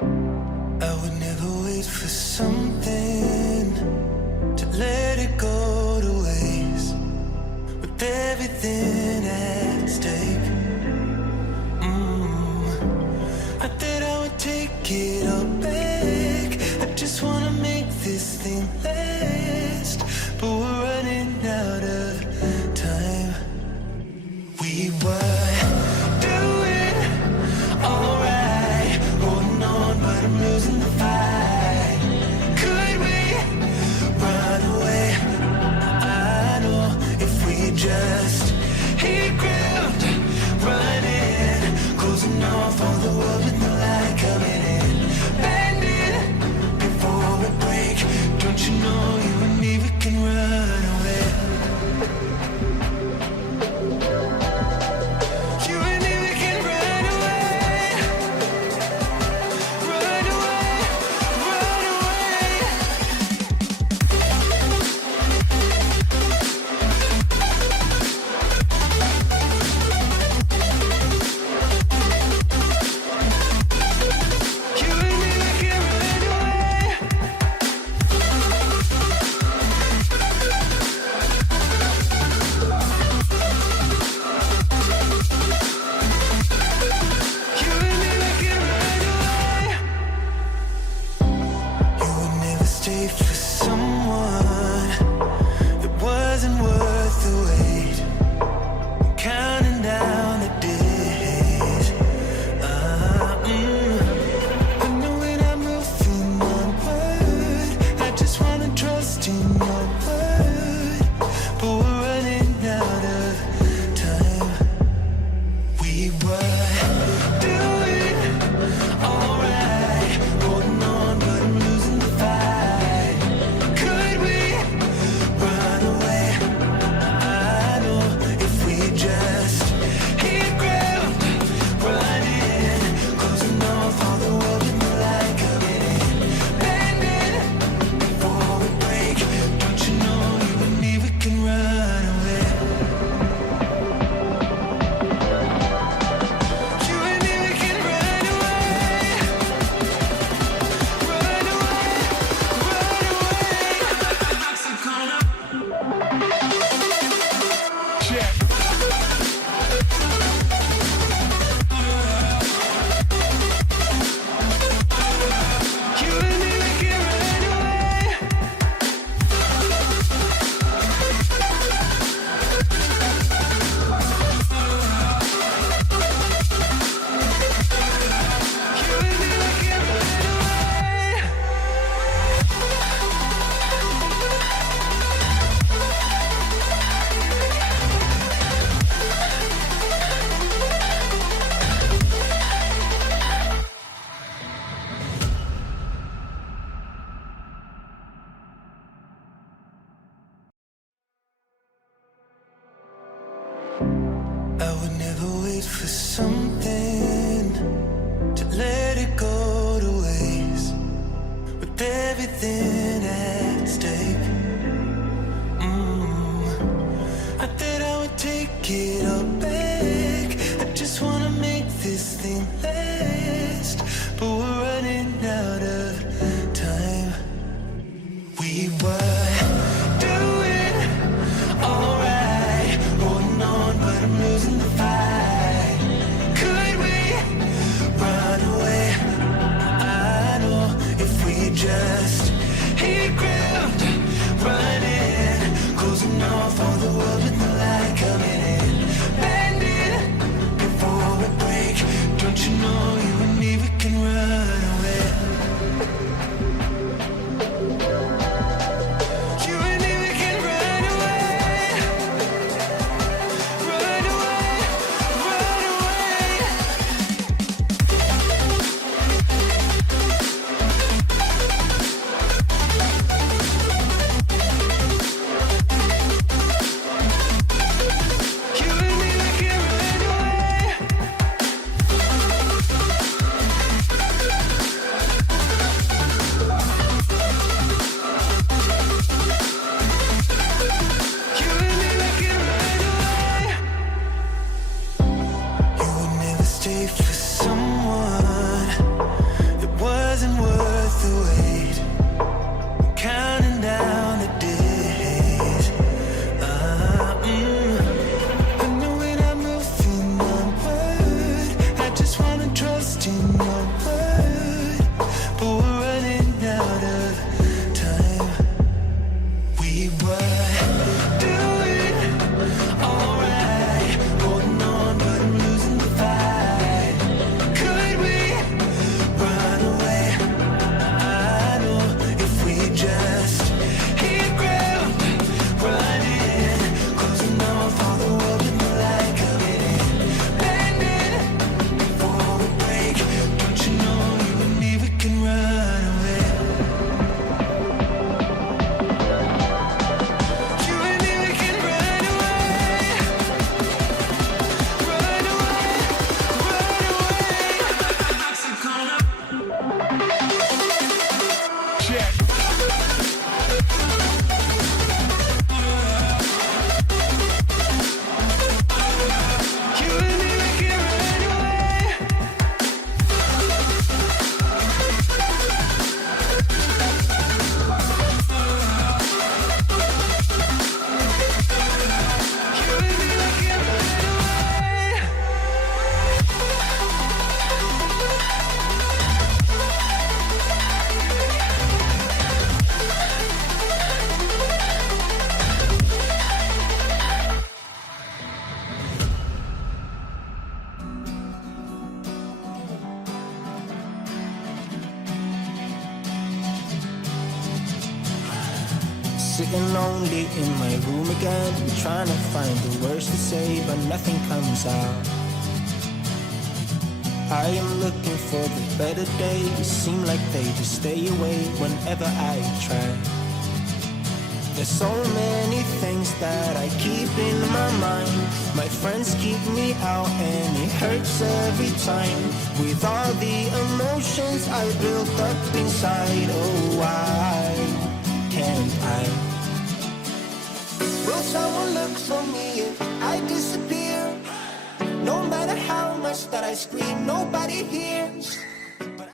I would never wait for something to let it go to waste. With everything at stake, I thought I would take it all back. I just wanna make this thing last, but we're running out of time. We were doing alright, holding on, but I'm losing the fight. Could we run away? I know if we just hit ground, running, closing off all the world with no light coming in, bending before we break. Don't you know you and me, we can run away. You and me, we can run away. Run away, run away. Sitting lonely in my room again, trying to find the words to say, but nothing comes out. I am looking for the better days, seem like they just stay away whenever I try. There's so many things that I keep in my mind. My friends keep me out and it hurts every time. With all the emotions I built up inside, oh why can't I? Will someone look for me if I disappear? No matter how much that I scream, nobody hears.